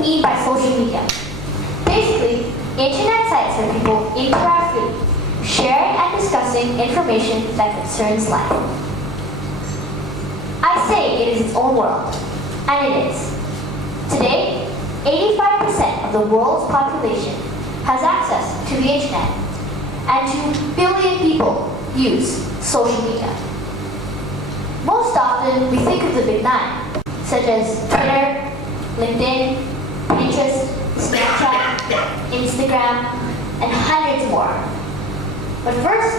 we mean by social media? Basically, internet sites where people interact with, sharing and discussing information that concerns life. I say it is its own world, and it is. Today, 85% of the world's population has access to the internet, and 2 billion people use social media. Most often, we think of the big 9, such as Twitter, LinkedIn, Pinterest, Snapchat, Instagram, and hundreds more. But first,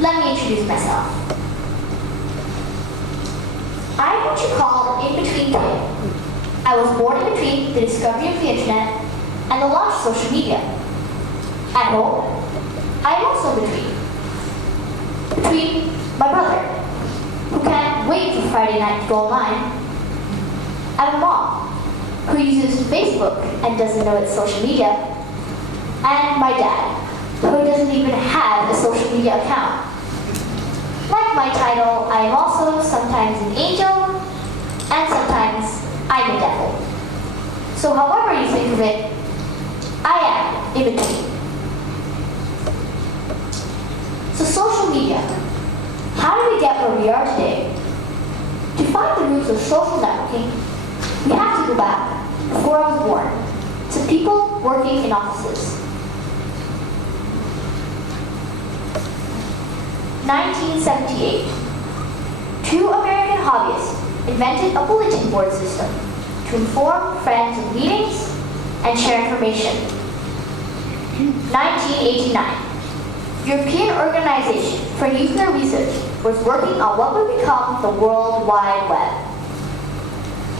let me introduce myself. I'm what you call an in-between kid. I was born in between the discovery of the internet and the launch of social media. At home, I am also between my brother, who can't wait for Friday night to go online, and my mom, who uses Facebook and doesn't know it's social media, and my dad, who doesn't even have a social media account. Like my title, I am also sometimes an angel, and sometimes I'm a devil. So however you think of it, I am in between. So social media, how did we get where we are today? To find the roots of social networking, we have to go back before I was born to people working in offices. 1978. 2 American hobbyists invented a bulletin board system to inform friends of meetings and share information. 1989. European Organization for Nuclear Research was working on what would become the World Wide Web.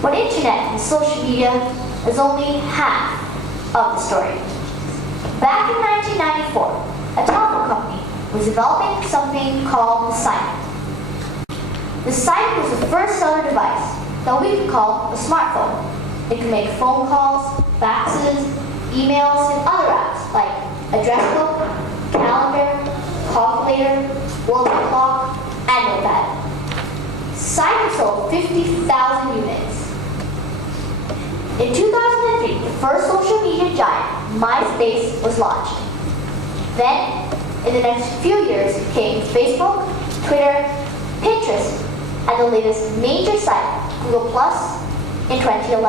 But internet and social media is only half of the story. Back in 1994, a telephone company was developing something called the Simon. The Simon was the first cellular device that we could call a smartphone. It could make phone calls, faxes, emails, and other apps like address book, calendar, calculator, world clock, and notepad. Simon sold 50,000 units. In 2003, the first social media giant, MySpace, was launched. Then, in the next few years, came Facebook, Twitter, Pinterest, and the latest major site, Google Plus, in 2011.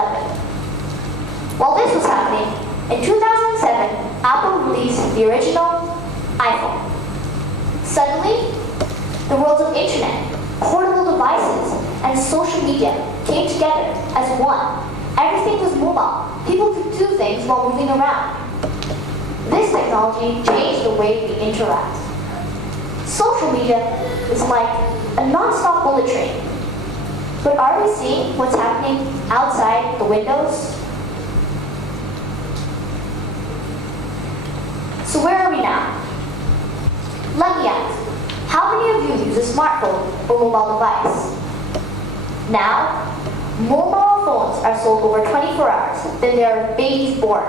While this was happening, in 2007, Apple released the original iPhone. Suddenly, the worlds of internet, portable devices, and social media came together as one. Everything was mobile. People could do things while moving around. This technology changed the way we interact. Social media is like a non-stop bullet train. But are we seeing what's happening outside the windows? So where are we now? Let me ask, how many of you use a smartphone or mobile device? Now, mobile phones are sold over 24 hours, then there are babies born.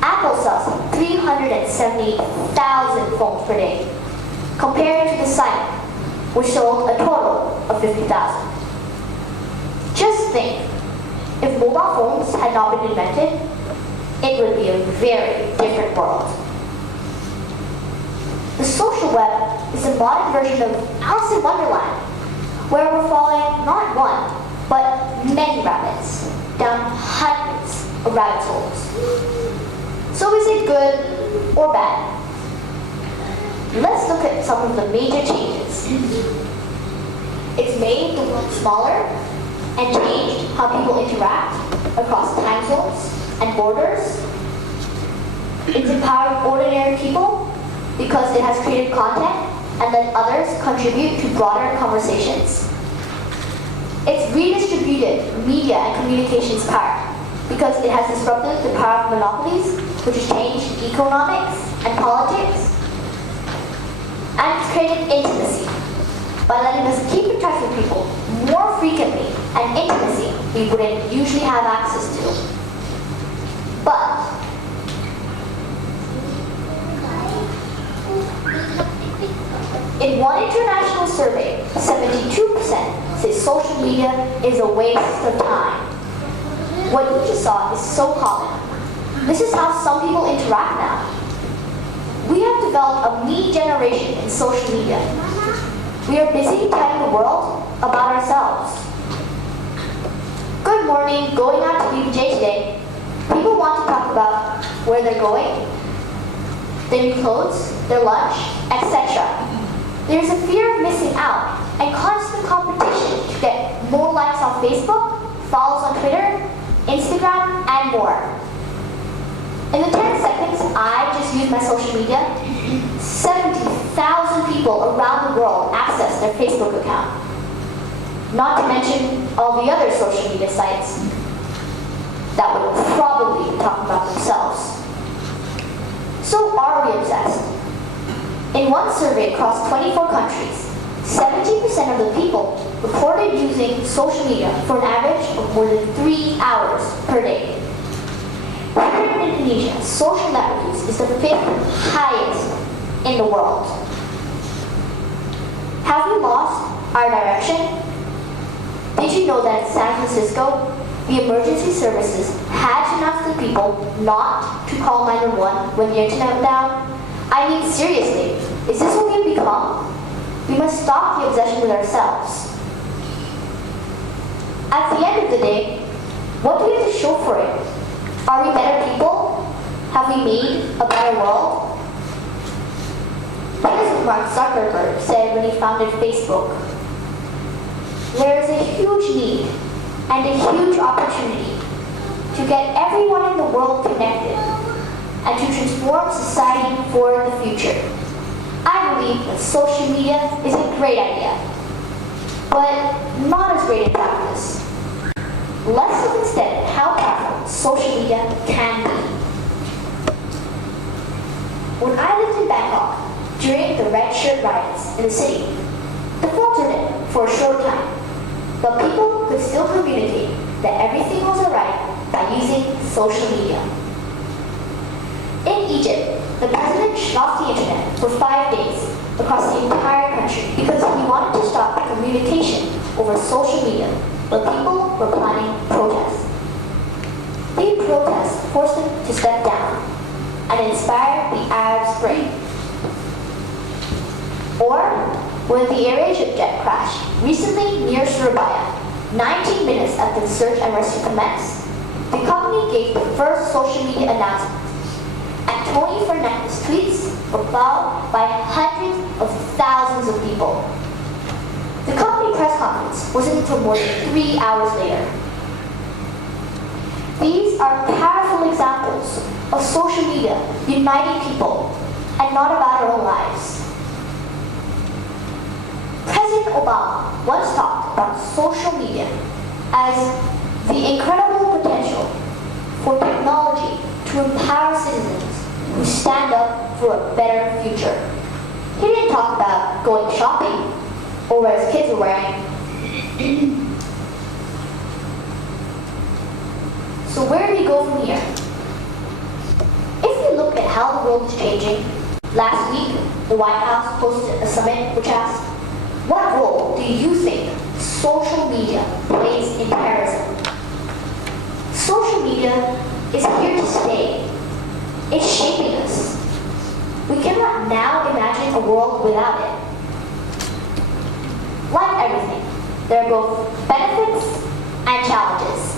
Apple sells 378,000 phones per day, compared to the Simon, which sold a total of 50,000. Just think, if mobile phones had not been invented, it would be a very different world. The social web is a modern version of Alice in Wonderland, where we're following not one, but many rabbits down hundreds of rabbit holes. So is it good or bad? Let's look at some of the major changes. It's made the world smaller and changed how people interact across time zones and borders. It's empowered ordinary people because it has created content and let others contribute to broader conversations. It's redistributed media and communications power because it has disrupted the power of monopolies, which has changed economics and politics. And it's created intimacy by letting us keep in touch with people more frequently and intimacy we wouldn't usually have access to. But in one international survey, 72% say social media is a waste of time. What you just saw is so common. This is how some people interact now. We have developed a me generation in social media. We are busy telling the world about ourselves. Good morning, going out to BBJ today. People want to talk about where they're going, their new clothes, their lunch, etc. There's a fear of missing out and constant competition to get more likes on Facebook, follows on Twitter, Instagram, and more. In the 10 seconds I just used my social media, 70,000 people around the world access their Facebook account. Not to mention all the other social media sites that would probably be talking about themselves. So are we obsessed? In one survey across 24 countries, 70% of the people reported using social media for an average of more than 3 hours per day. Here in Indonesia, social network use is the 5th highest in the world. Have we lost our direction? Did you know that in San Francisco, the emergency services had to announce to people not to call 911 when the internet went down? I mean, seriously, is this what we've become? We must stop the obsession with ourselves. At the end of the day, what do we have to show for it? Are we better people? Have we made a better world? Here's what Mark Zuckerberg said when he founded Facebook. There is a huge need and a huge opportunity to get everyone in the world connected and to transform society for the future. I believe that social media is a great idea, but not as great in practice. Let's look instead at how powerful social media can be. When I lived in Bangkok during the red shirt riots in the city, the phone turned in for a short time, but people could still communicate that everything was alright by using social media. In Egypt, the president shut off the internet for 5 days across the entire country because he wanted to stop the communication over social media where people were planning protests. The protests forced him to step down and inspired the Arab Spring. Or when the AirAsia jet crashed recently near Surabaya, 19 minutes after the search and rescue commenced, the company gave the first social media announcement. And Tony Fernandez's tweets were followed by hundreds of thousands of people. The company press conference wasn't until more than 3 hours later. These are powerful examples of social media uniting people and not about our own lives. President Obama once talked about social media as the incredible potential for technology to empower citizens who stand up for a better future. He didn't talk about going shopping or what his kids were wearing. So where do we go from here? If we look at how the world is changing, last week the White House hosted a summit which asked, what role do you think social media plays in terrorism? Social media is here to stay. It's shaping us. We cannot now imagine a world without it. Like everything, there are both benefits and challenges.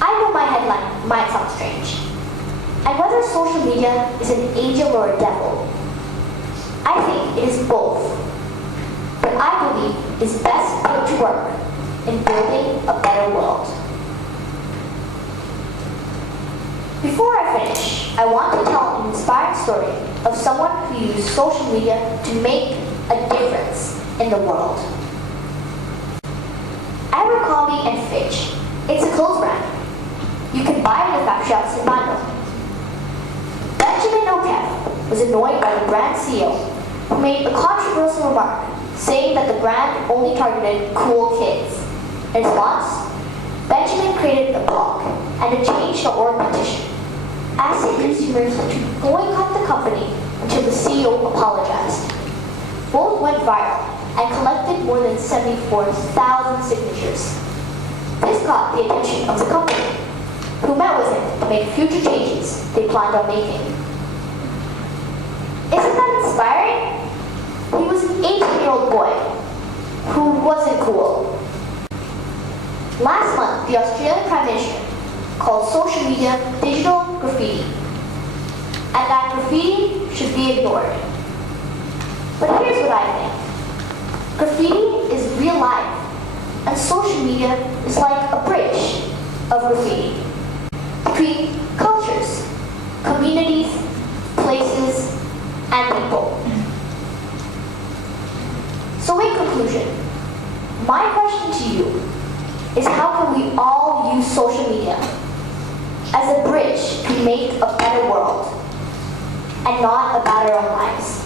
I know my headline might sound strange. And whether social media is an angel or a devil, I think it is both. But I believe it's best put to work in building a better world. Before I finish, I want to tell an inspiring story of someone who used social media to make a difference in the world. Abercrombie and Fitch. It's a clothes brand. You can buy it in the factory outside in Bandung. Benjamin O'Keefe was annoyed by the brand CEO who made a controversial remark saying that the brand only targeted cool kids. In response, Benjamin created a blog and a change.org petition asking consumers to boycott the company until the CEO apologized. Both went viral and collected more than 74,000 signatures. This caught the attention of the company, who met with him to make future changes they planned on making. Isn't that inspiring? He was an 18-year-old boy who wasn't cool. Last month, the Australian Prime Minister called social media digital graffiti, and that graffiti should be ignored. But here's what I think. Graffiti is real life, and social media is like a bridge of graffiti between cultures, communities, places, and people. So in conclusion, my question to you is how can we all use social media as a bridge to make a better world and not about our own lives?